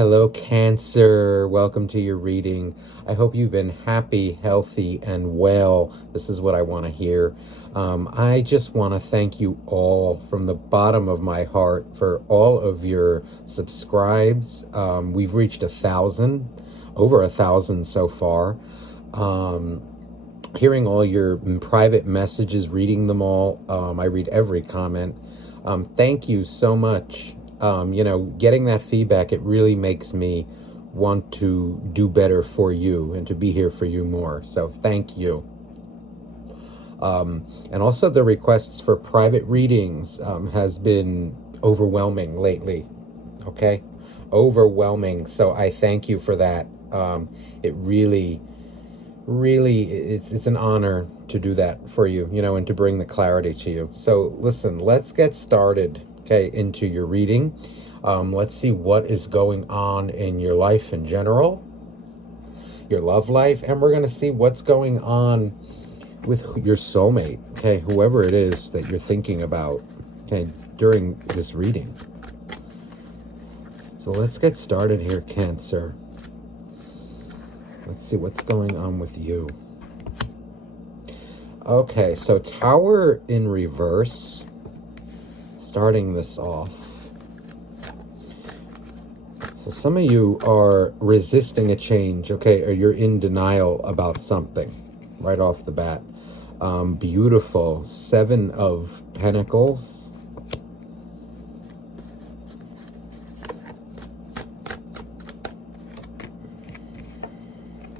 Hello, Cancer. Welcome to your reading. I hope you've been happy, healthy, and well. This is what I want to hear. I just want to thank you all from the bottom of my heart for all of your subscribes. We've reached 1,000, over 1,000 so far. Hearing all your private messages, reading them all. I read every comment. Thank you so much. Getting that feedback, it really makes me want to do better for you and to be here for you more. So thank you. And also the requests for private readings has been overwhelming lately. Okay? Overwhelming. So I thank you for that. It really, it's an honor to do that for you, and to bring the clarity to you. So listen, let's get started. Okay, into your reading. Let's see what is going on in your life in general, your love life, and we're going to see what's going on with your soulmate, okay, whoever it is that you're thinking about, okay, during this reading. So let's get started here, Cancer. Let's see what's going on with you. Okay, so Tower in reverse. Starting this off. So some of you are resisting a change, okay, or you're in denial about something right off the bat. Beautiful. 7 of Pentacles.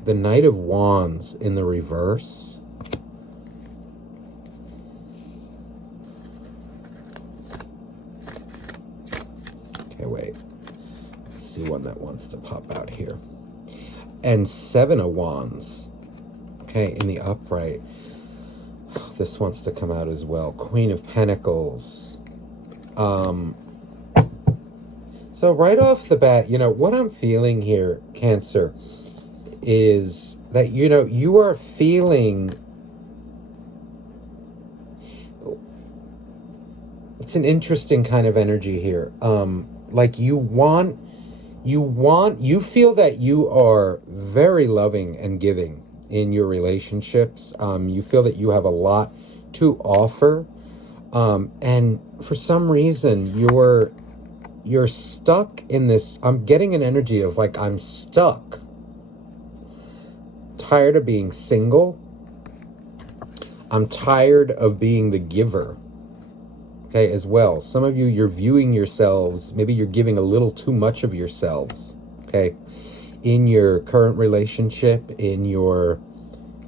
The Knight of Wands in the reverse. Wait, let's see one that wants to pop out here. And 7 of Wands, okay, in the upright. This wants to come out as well. Queen of Pentacles. So right off the bat, what I'm feeling here, Cancer, is that, you are feeling, it's an interesting kind of energy here. Like you feel that you are very loving and giving in your relationships. You feel that you have a lot to offer. And for some reason you're stuck in this, I'm getting an energy of like, I'm stuck. Tired of being single. I'm tired of being the giver. Okay, as well. Some of you, you're viewing yourselves, maybe you're giving a little too much of yourselves, okay, in your current relationship, in your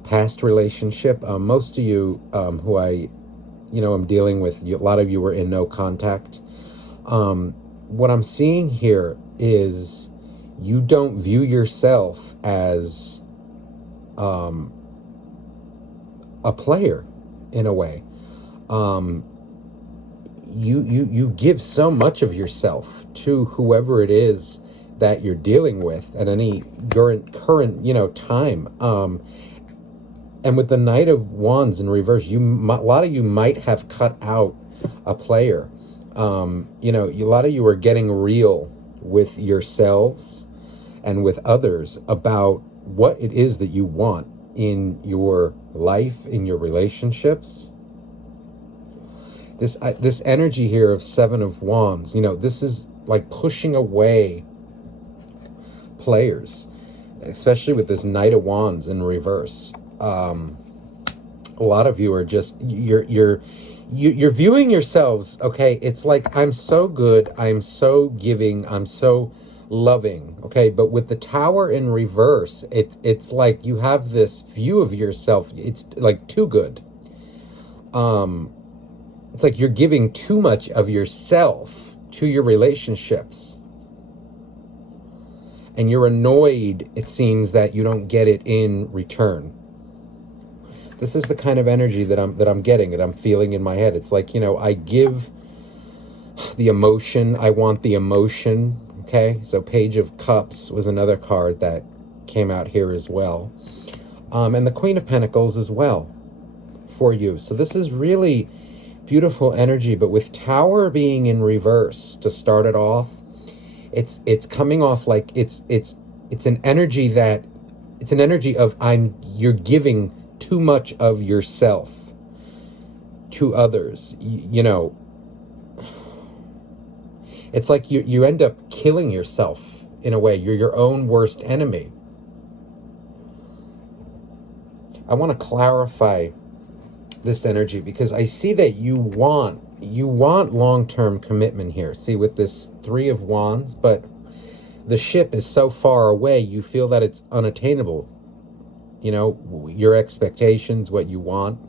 past relationship. Most of you who I'm dealing with, a lot of you were in no contact. What I'm seeing here is you don't view yourself as a player, in a way. You give so much of yourself to whoever it is that you're dealing with at any current time. And with the Knight of Wands in reverse, a lot of you might have cut out a player. A lot of you are getting real with yourselves and with others about what it is that you want in your life, in your relationships. This energy here of 7 of Wands, this is like pushing away players, especially with this Knight of Wands in reverse. A lot of you are just, you're viewing yourselves, okay, it's like, I'm so good, I'm so giving, I'm so loving, okay, but with the Tower in reverse, it's like you have this view of yourself, it's like too good. It's like you're giving too much of yourself to your relationships. And you're annoyed, it seems, that you don't get it in return. This is the kind of energy that I'm getting, that I'm feeling in my head. It's like, I give the emotion, I want the emotion, okay? So Page of Cups was another card that came out here as well. And the Queen of Pentacles as well for you. So this is really beautiful energy, but with Tower being in reverse to start it off, it's coming off like it's an energy that it's an energy of you're giving too much of yourself to others. You know, it's like you end up killing yourself in a way. You're your own worst enemy. I want to clarify this energy because I see that you want long-term commitment here. See, with this Three of Wands, but the ship is so far away, you feel that it's unattainable. You know, your expectations, what you want.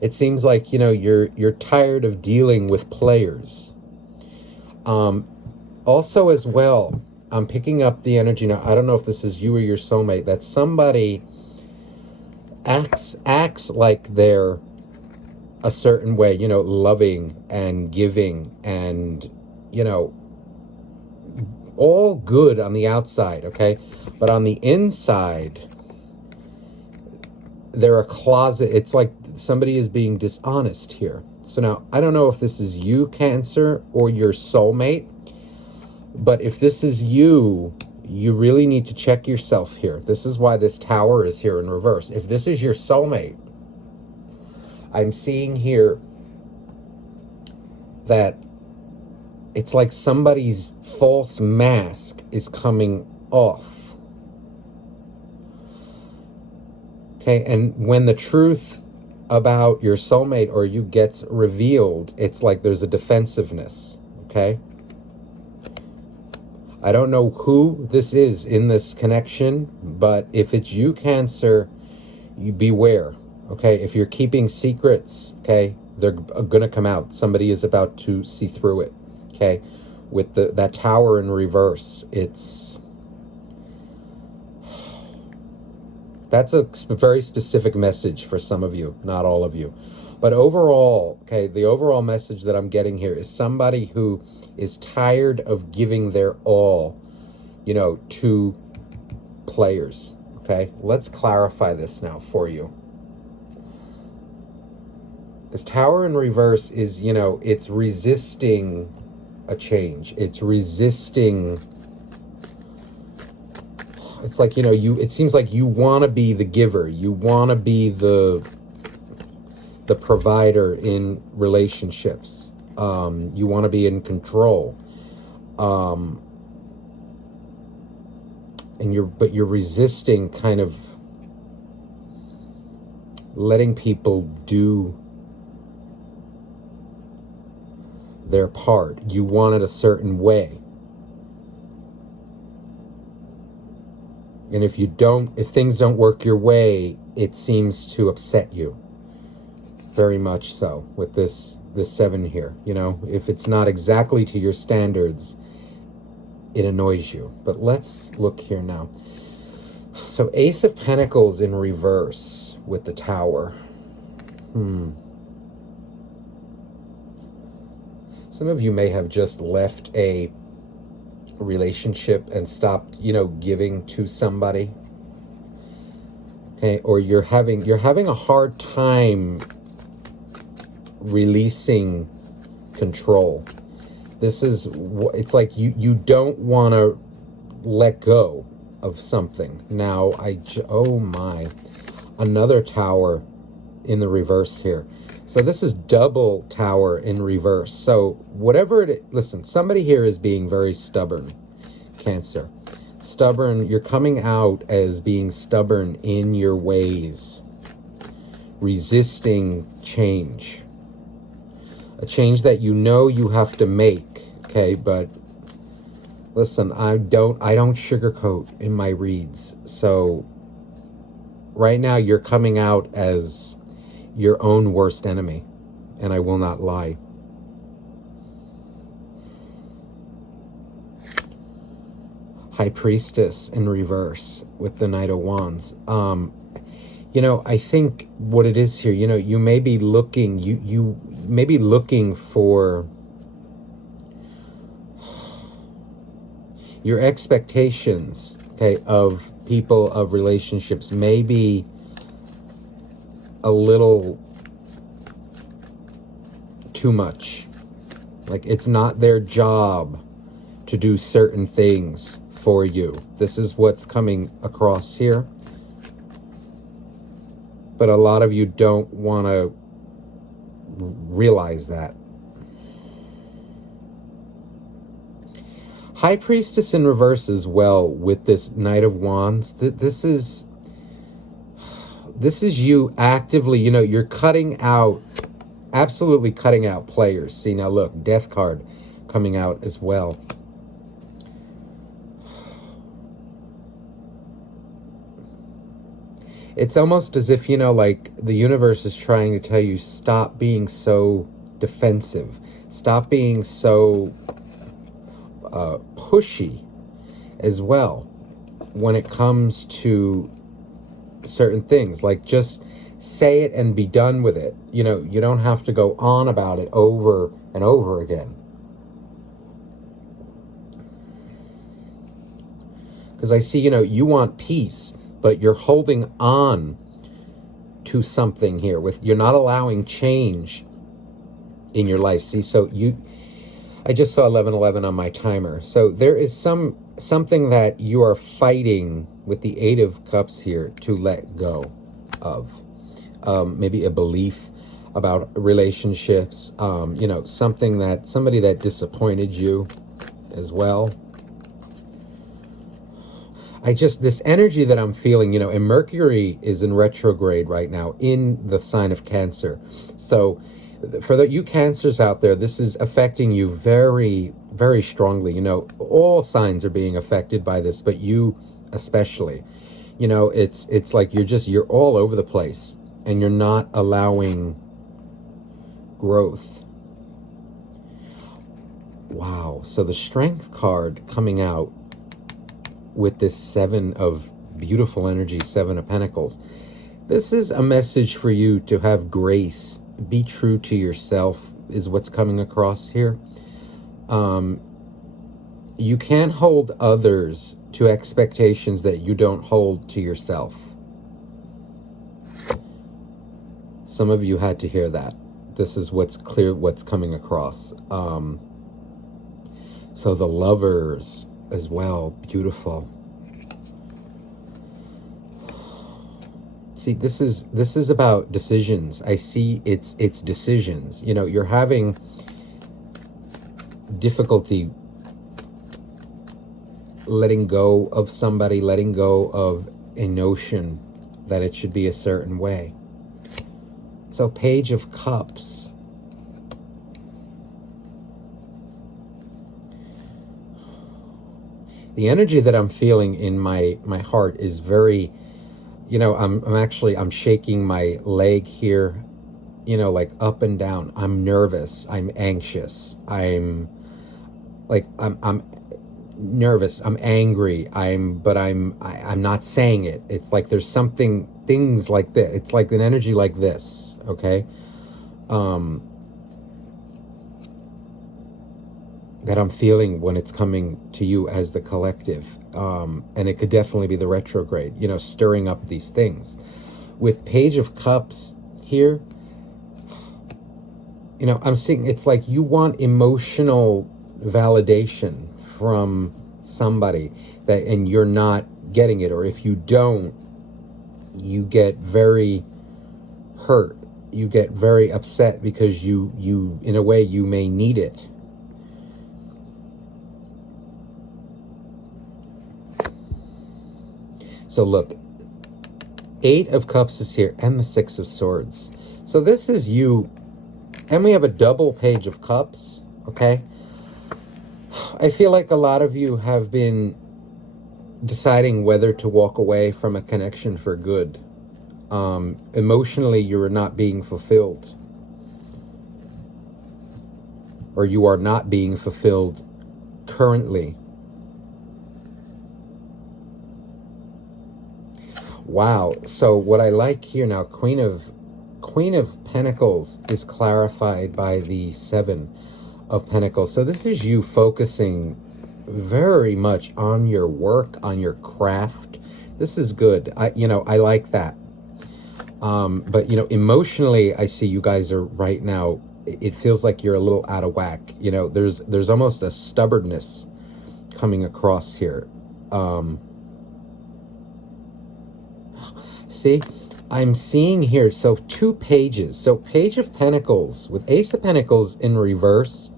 It seems like, you know, you're tired of dealing with players. Also as well, I'm picking up the energy now. I don't know if this is you or your soulmate, that somebody acts like they're a certain way, you know, loving and giving and, you know, all good on the outside, okay? But on the inside, they're a closet. It's like somebody is being dishonest here. So now, I don't know if this is you, Cancer, or your soulmate, but if this is you, you really need to check yourself here. This is why this Tower is here in reverse. If this is your soulmate, I'm seeing here that it's like somebody's false mask is coming off. Okay, and when the truth about your soulmate or you gets revealed, it's like there's a defensiveness, okay? I don't know who this is in this connection, but if it's you, Cancer, you beware, okay? If you're keeping secrets, okay, they're going to come out. Somebody is about to see through it, okay? With that Tower in reverse, that's a very specific message for some of you, not all of you. But overall, okay, the overall message that I'm getting here is somebody who is tired of giving their all, you know, to players, okay? Let's clarify this now for you. This Tower in reverse is, you know, it's resisting a change. It's resisting. It's like, you know, it seems like you want to be the giver. You want to be the provider in relationships. You want to be in control. But you're resisting kind of letting people do their part. You want it a certain way. And if things don't work your way, it seems to upset you. Very much so with this 7 here. You know, if it's not exactly to your standards, it annoys you. But let's look here now. So Ace of Pentacles in reverse with the Tower. Some of you may have just left a relationship and stopped, you know, giving to somebody. Okay, or you're having a hard time releasing control. It's like you don't want to let go of something. Now, oh my, another Tower in the reverse here. So this is double Tower in reverse. So whatever it is, listen, somebody here is being very stubborn, Cancer. Stubborn, you're coming out as being stubborn in your ways, resisting change. A change that you know you have to make, okay? But listen, I don't sugarcoat in my reads. So right now you're coming out as your own worst enemy, and I will not lie. High Priestess in reverse with the Knight of Wands. You know, I think what it is here, you know, you may be looking, you may be looking for your expectations, okay, of people, of relationships, may be a little too much. Like, it's not their job to do certain things for you. This is what's coming across here. But a lot of you don't want to realize that. High Priestess in reverse as well with this Knight of Wands. This is you actively, you know, you're cutting out, absolutely cutting out players. See, now look, Death card coming out as well. It's almost as if, you know, like the universe is trying to tell you, stop being so defensive. Stop being so pushy as well when it comes to certain things. Like, just say it and be done with it. You know, you don't have to go on about it over and over again. Because I see, you know, you want peace, but you're holding on to something here. You're not allowing change in your life. See, so I just saw 1111 on my timer. So there is something that you are fighting with the Eight of Cups here to let go of. Maybe a belief about relationships, you know, somebody that disappointed you as well. This energy that I'm feeling, you know, and Mercury is in retrograde right now in the sign of Cancer. So for you Cancers out there, this is affecting you very, very strongly. You know, all signs are being affected by this, but you especially. You know, it's like you're all over the place and you're not allowing growth. Wow. So the Strength card coming out with this Seven of beautiful energy, Seven of Pentacles. This is a message for you to have grace. Be true to yourself is what's coming across here. You can't hold others to expectations that you don't hold to yourself. Some of you had to hear that. This is what's clear, what's coming across. So the Lovers as well, beautiful. See, this is about decisions. I see it's decisions. You know, you're having difficulty letting go of somebody, letting go of a notion that it should be a certain way. So Page of Cups. The energy that I'm feeling in my heart is very, you know, I'm shaking my leg here, you know, like up and down. I'm nervous. I'm anxious. I'm nervous. I'm angry. I'm not saying it. It's like there's things like this. It's like an energy like this. Okay. That I'm feeling when it's coming to you as the collective. And it could definitely be the retrograde, you know, stirring up these things. With Page of Cups here, you know, I'm seeing it's like you want emotional validation from somebody and you're not getting it. Or if you don't, you get very hurt. You get very upset because you in a way, you may need it. So look, Eight of Cups is here and the Six of Swords. So this is you, and we have a double Page of Cups, okay? I feel like a lot of you have been deciding whether to walk away from a connection for good. Emotionally, you are not being fulfilled. Or you are not being fulfilled currently. Wow. So what I like here now, Queen of Pentacles is clarified by the Seven of Pentacles. So this is you focusing very much on your work, on your craft. This is good. I like that. But, you know, emotionally, I see you guys are right now, it feels like you're a little out of whack. You know, there's almost a stubbornness coming across here. See, I'm seeing here, so 2 pages. So Page of Pentacles with Ace of Pentacles in reverse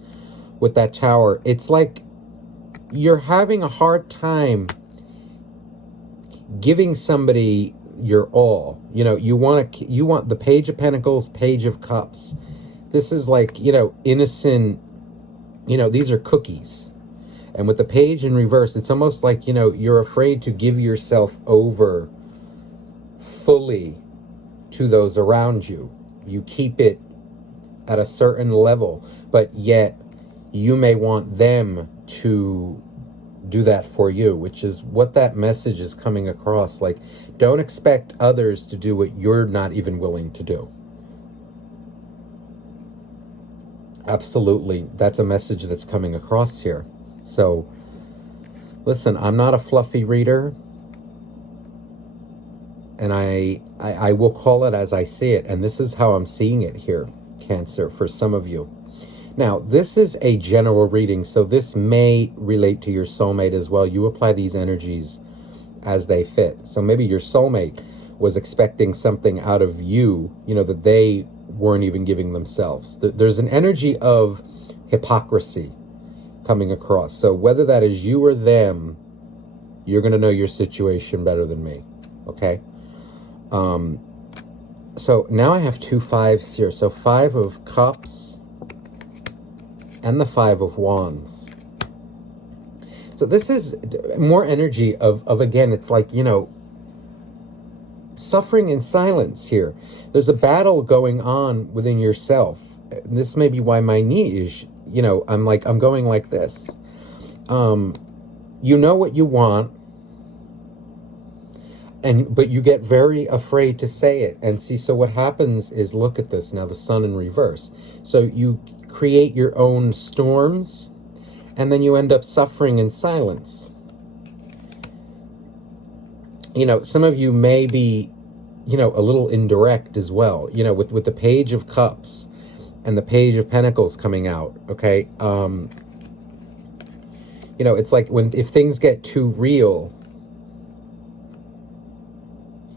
with that Tower. It's like you're having a hard time giving somebody your all. You know, you want the Page of Pentacles, Page of Cups. This is like, you know, innocent, you know, these are cookies. And with the Page in reverse, it's almost like, you know, you're afraid to give yourself over fully to those around you. You keep it at a certain level, but yet you may want them to do that for you, which is what that message is coming across. Like, don't expect others to do what you're not even willing to do. Absolutely, that's a message that's coming across here. So, listen, I'm not a fluffy reader, and I will call it as I see it, and this is how I'm seeing it here, Cancer, for some of you. Now, this is a general reading, so this may relate to your soulmate as well. You apply these energies as they fit. So maybe your soulmate was expecting something out of you, you know, that they weren't even giving themselves. There's an energy of hypocrisy coming across. So whether that is you or them, you're going to know your situation better than me, okay? So now I have 2 5s here. So 5 of Cups and the 5 of Wands. So this is more energy of again, it's like, you know, suffering in silence here. There's a battle going on within yourself. This may be why my knee is, you know, I'm going like this. You know what you want, but you get very afraid to say it. And see, so what happens is, look at this now, the Sun in reverse. So you create your own storms, and then you end up suffering in silence. You know, some of you may be, you know, a little indirect as well, you know, with the Page of Cups and the Page of Pentacles coming out, okay? You know, it's like if things get too real,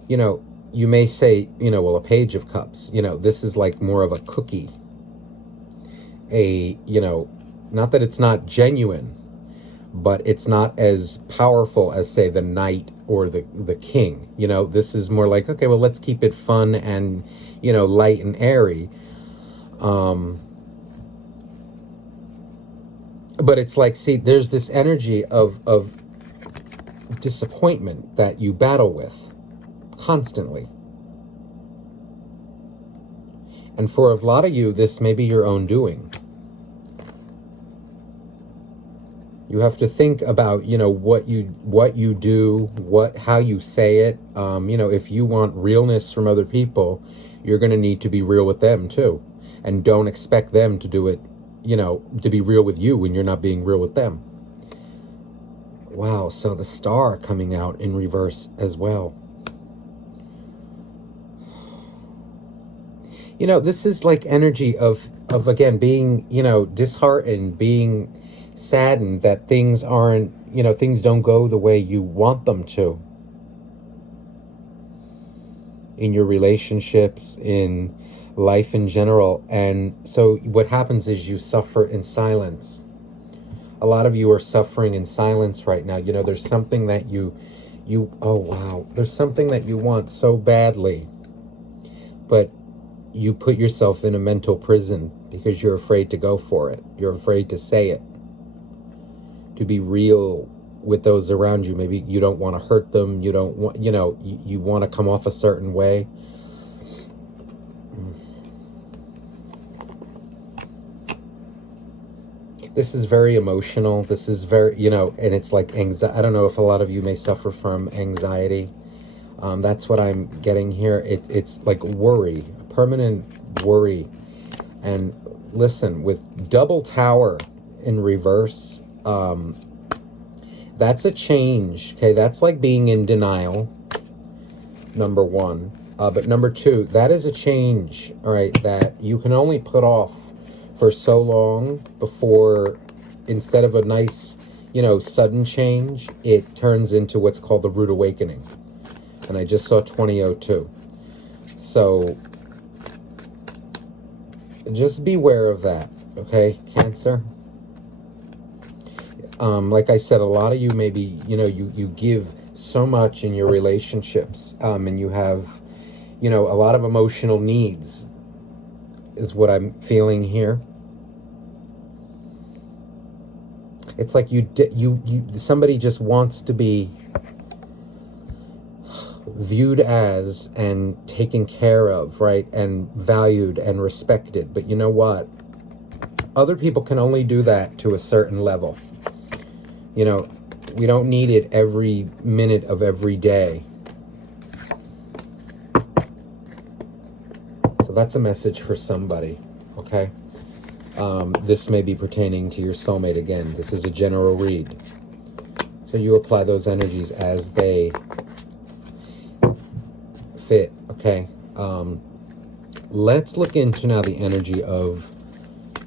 you know, you may say, you know, well, a Page of Cups, you know, this is like more of a cookie. You know, not that it's not genuine, but it's not as powerful as, say, the Knight or the King. You know, this is more like, okay, well, let's keep it fun and, you know, light and airy. But it's like, see, there's this energy of disappointment that you battle with constantly. And for a lot of you, this may be your own doing. You have to think about, you know, what you do, how you say it. You know, if you want realness from other people, you're going to need to be real with them too. And don't expect them to do it, you know, to be real with you when you're not being real with them. Wow, so the Star coming out in reverse as well. You know, this is like energy of again, being, you know, disheartened, being saddened that things aren't, you know, things don't go the way you want them to. In your relationships, in life in general. And so what happens is you suffer in silence. A lot of you are suffering in silence right now. You know, there's something that you oh wow, there's something that you want so badly, but you put yourself in a mental prison because you're afraid to go for it. You're afraid to say it, to be real with those around you. Maybe you don't want to hurt them. You don't want, you know, you want to come off a certain way. This is very emotional. This is very, you know, and it's like anxiety. I don't know if a lot of you may suffer from anxiety. That's what I'm getting here. It's like worry, permanent worry. And listen, with double Tower in reverse, that's a change. Okay, that's like being in denial, number one. But number two, that is a change, all right, that you can only put off for so long before, instead of a nice, sudden change, it turns into what's called the rude awakening. And I just saw 2002. So just beware of that, okay, Cancer? Like I said, a lot of you maybe, you give so much in your relationships, and you have, a lot of emotional needs is what I'm feeling here. It's like somebody just wants to be viewed as and taken care of, right? And valued and respected. But you know what? Other people can only do that to a certain level. We don't need it every minute of every day. So that's a message for somebody, okay? This may be pertaining to your soulmate again. This is a general read. So you apply those energies as they fit, okay? Let's look into now the energy of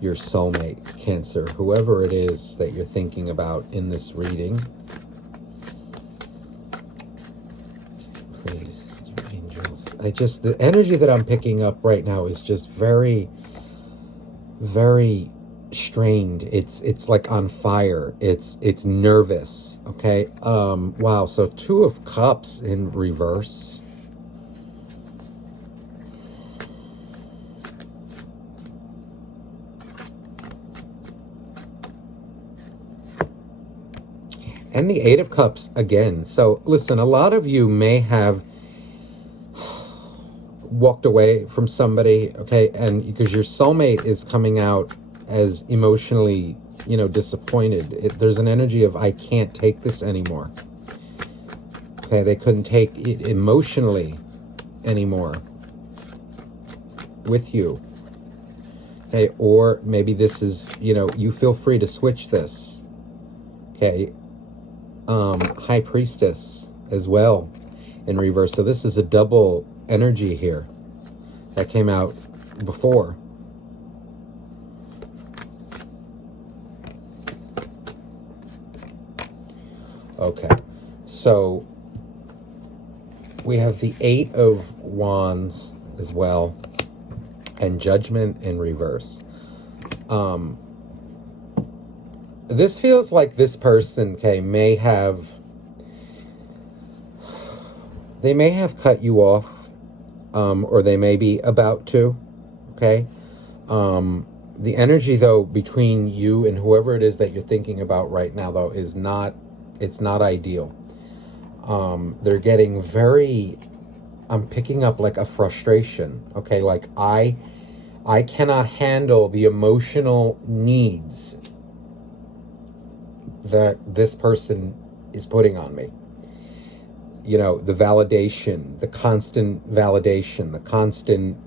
your soulmate, Cancer, whoever it is that you're thinking about in this reading. Please, angels. The energy that I'm picking up right now is just very, very strained. It's like on fire. It's nervous, okay? Wow, so 2 of Cups in reverse. And the 8 of Cups again. So listen, a lot of you may have walked away from somebody, okay? And because your soulmate is coming out as emotionally, disappointed. There's an energy of, I can't take this anymore. Okay, they couldn't take it emotionally anymore with you. Okay, or maybe this is, you feel free to switch this. Okay. High Priestess as well in reverse. So this is a double energy here that came out before. Okay, so we have the 8 of Wands as well and Judgment in reverse. This feels like this person, okay, may have cut you off, or they may be about to, okay? The energy, though, between you and whoever it is that you're thinking about right now, though, it's not ideal. They're getting I'm picking up like a frustration, okay? Like, I cannot handle the emotional needs that this person is putting on me. The validation, the constant validation, the constant,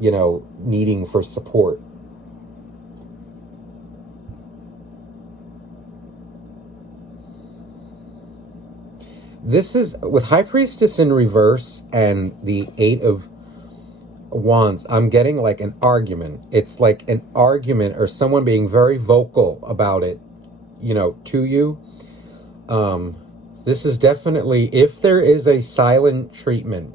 needing for support. This is, with High Priestess in reverse and the 8 of Wands, I'm getting like an argument. It's like an argument or someone being very vocal about it, to you. This is definitely, if there is a silent treatment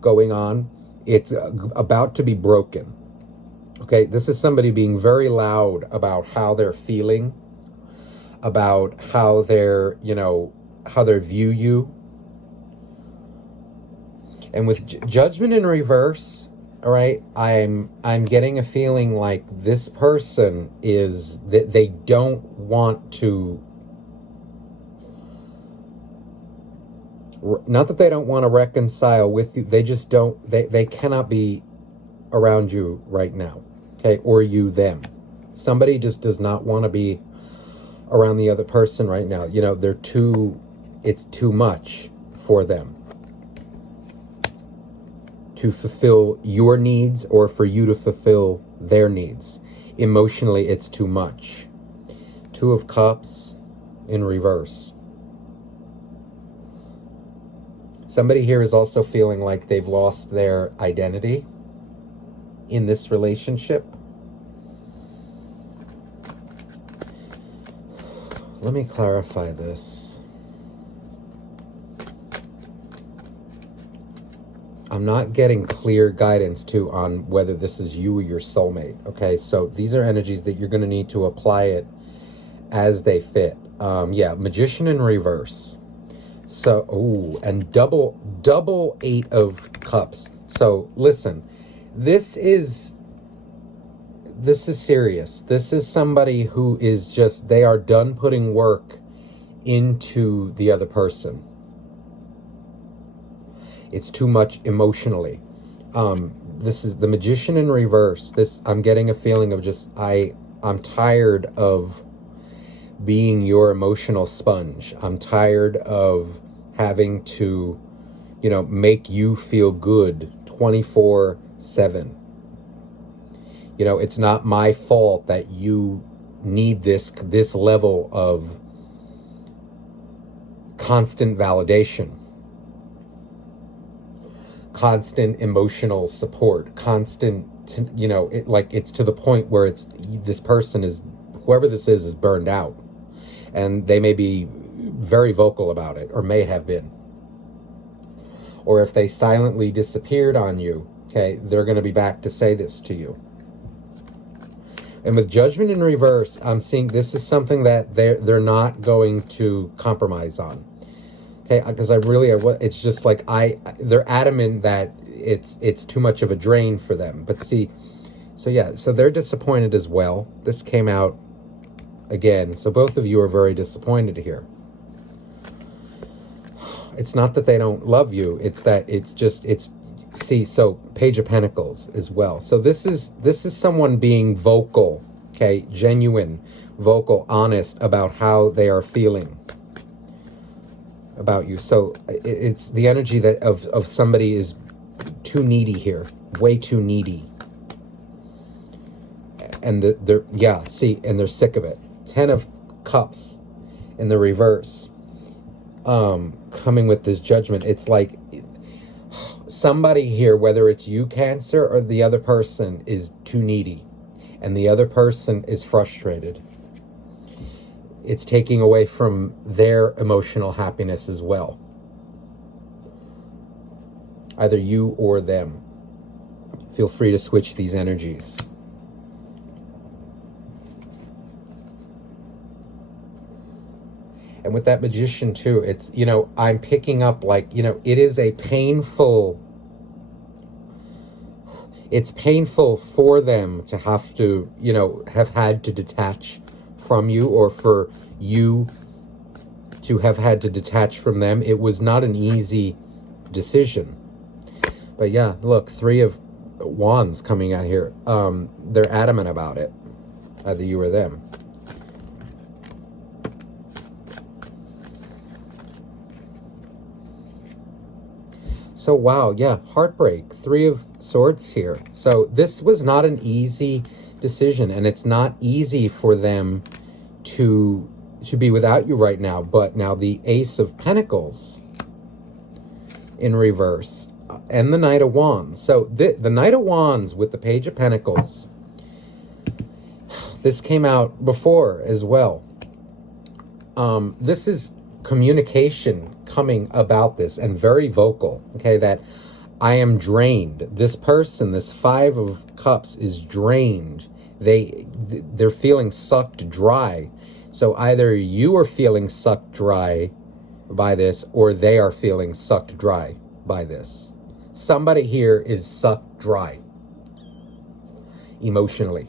going on, it's about to be broken. Okay, this is somebody being very loud about how they're feeling, about how they're, how they view you. And with Judgment in reverse, all right, I'm getting a feeling like this person is that they don't want to, not that they don't want to reconcile with you, they just don't, they cannot be around you right now, okay, or you them. Somebody just does not want to be around the other person right now. It's too much for them to fulfill your needs or for you to fulfill their needs. Emotionally, it's too much. 2 of Cups in reverse. Somebody here is also feeling like they've lost their identity in this relationship. Let me clarify this. I'm not getting clear guidance too on whether this is you or your soulmate. Okay, so these are energies that you're going to need to apply it as they fit. Yeah, Magician in reverse. So, oh, and double 8 of Cups. So, listen, this is serious. This is somebody who is just, they are done putting work into the other person. It's too much emotionally. This is the Magician in reverse. This, I'm getting a feeling of just, I'm tired of being your emotional sponge. I'm tired of having to, you know, make you feel good 24/7. You know, it's not my fault that you need this level of constant validation, constant emotional support, constant, you know, it's to the point where it's, this person is, whoever this is burned out. And they may be very vocal about it, or may have been. Or if they silently disappeared on you, okay, they're going to be back to say this to you. And with Judgment in reverse, I'm seeing this is something that they're not going to compromise on. Okay, because it's just like, they're adamant that it's too much of a drain for them. But see, so yeah, so they're disappointed as well. This came out again, so both of you are very disappointed here. It's not that they don't love you, it's that see, so Page of Pentacles as well. So this is someone being vocal, okay, genuine, vocal, honest about how they are feeling about you. So it's the energy that of somebody is too needy here, way too needy. And they're sick of it. 10 of Cups in the reverse, coming with this Judgment. It's like somebody here, whether it's you, Cancer, or the other person, is too needy, and the other person is frustrated. It's taking away from their emotional happiness as well. Either you or them. Feel free to switch these energies. And with that Magician too, it's, you know, I'm picking up, like, you know, it is a painful, it's painful for them to have to, you know, have had to detach from you, or for you to have had to detach from them. It was not an easy decision. But yeah, look, 3 of Wands coming out here. They're adamant about it, either you or them. So wow, yeah, heartbreak, 3 of Swords here. So this was not an easy decision, and it's not easy for them to be without you right now. But now the Ace of Pentacles in reverse, and the Knight of Wands. So the Knight of Wands with the Page of Pentacles, this came out before as well. This is communication coming about this, and very vocal, okay, that I am drained. This person, this 5 of Cups, is drained. They're feeling sucked dry. So either you are feeling sucked dry by this, or they are feeling sucked dry by this. Somebody here is sucked dry emotionally.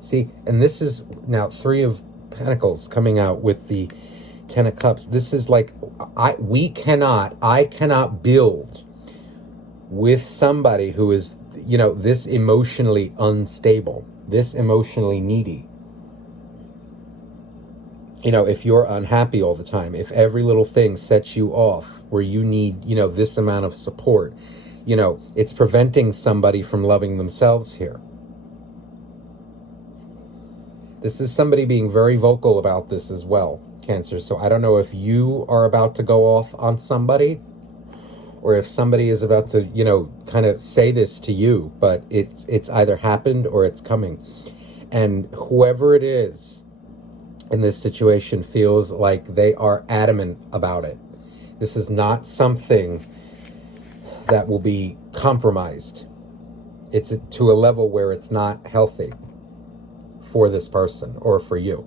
See, and this is now 3 of Pentacles coming out with the 10 of Cups. This is like, I cannot build with somebody who is, you know, this emotionally unstable, this emotionally needy. You know, if you're unhappy all the time, if every little thing sets you off, where you need, you know, this amount of support, you know, it's preventing somebody from loving themselves here. This is somebody being very vocal about this as well. Cancer. So I don't know if you are about to go off on somebody, or if somebody is about to, kind of say this to you, but it's either happened or it's coming. And whoever it is in this situation feels like they are adamant about it. This is not something that will be compromised. It's to a level where it's not healthy for this person or for you.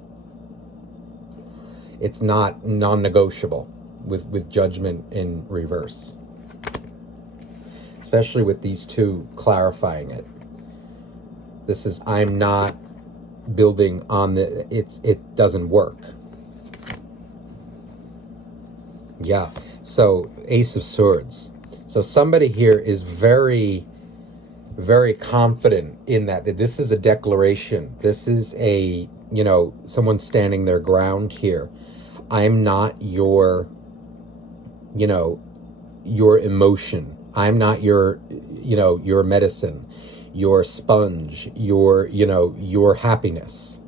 It's not non-negotiable with judgment in reverse. Especially with these two clarifying it. This is, I'm not building on it doesn't work. Yeah. So Ace of Swords. So somebody here is very, very confident in that this is a declaration. This is a, someone standing their ground here. I'm not your, your emotion. I'm not your, your medicine, your sponge, your happiness.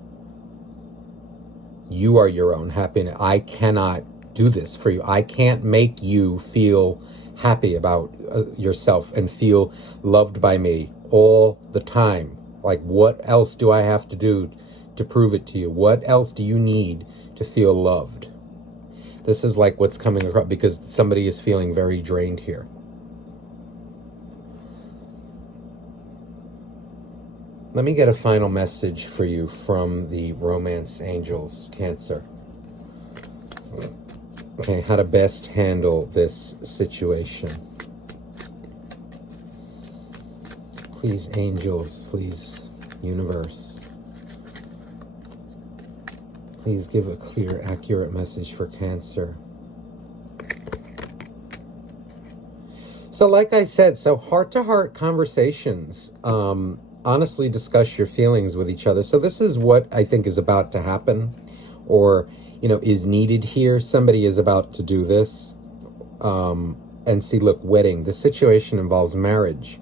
You are your own happiness. I cannot do this for you. I can't make you feel happy about yourself and feel loved by me all the time. Like, what else do I have to do to prove it to you? What else do you need to feel loved? This is like what's coming across, because somebody is feeling very drained here. Let me get a final message for you from the romance angels, Cancer. Okay, how to best handle this situation. Please, angels, please, universe. Please give a clear, accurate message for Cancer. So like I said, so heart-to-heart conversations, honestly discuss your feelings with each other. So this is what I think is about to happen, or, is needed here. Somebody is about to do this. And see, look, wedding. The situation involves marriage.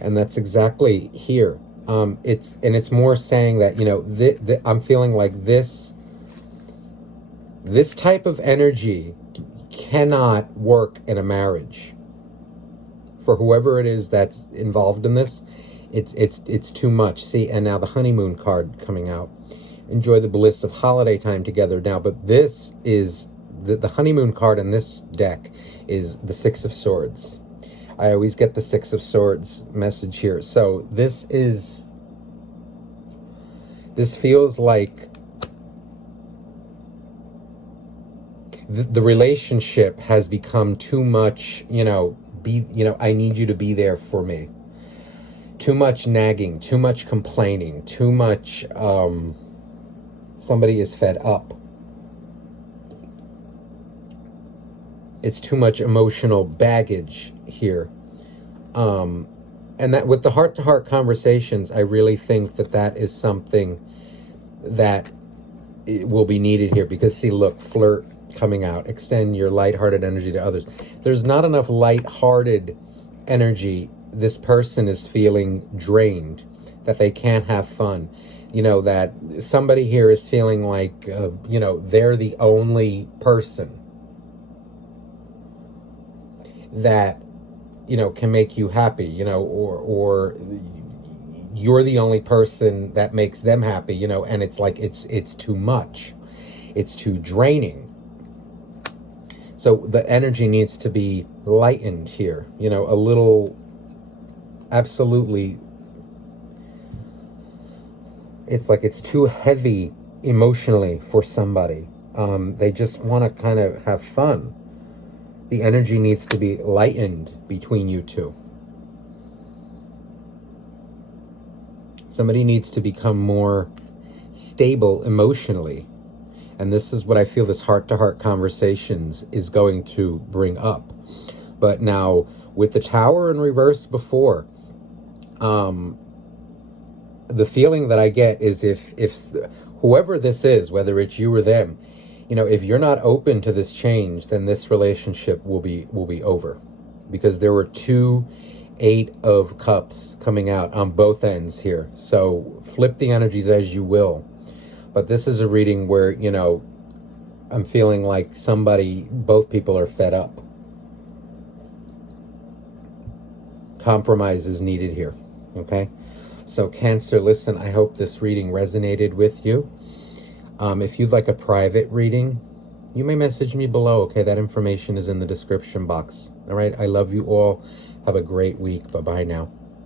And that's exactly here. It's more saying that, I'm feeling like this type of energy cannot work in a marriage. For whoever it is that's involved in this, it's too much. See, and now the honeymoon card coming out. Enjoy the bliss of holiday time together now. But this is, the honeymoon card in this deck is the Six of Swords. I always get the Six of Swords message here. So this feels like the relationship has become too much, I need you to be there for me. Too much nagging, too much complaining, too much, somebody is fed up. It's too much emotional baggage here. And that with the heart-to-heart conversations, I really think that is something that will be needed here. Because see, look, flirt coming out. Extend your lighthearted energy to others. There's not enough lighthearted energy. This person is feeling drained, that they can't have fun. That somebody here is feeling like, they're the only person that, can make you happy, or you're the only person that makes them happy, and it's like, it's too much. It's too draining. So the energy needs to be lightened here, a little, absolutely. It's like it's too heavy emotionally for somebody. They just want to kind of have fun. The energy needs to be lightened between you two. Somebody needs to become more stable emotionally. And this is what I feel this heart-to-heart conversations is going to bring up. But now, with the Tower in reverse before, the feeling that I get is if whoever this is, whether it's you or them, if you're not open to this change, then this relationship will be over. Because there were 2 8 of Cups coming out on both ends here. So flip the energies as you will. But this is a reading where, I'm feeling like both people are fed up. Compromise is needed here. Okay? So Cancer, listen, I hope this reading resonated with you. If you'd like a private reading, you may message me below. Okay? That information is in the description box. All right? I love you all. Have a great week. Bye-bye now.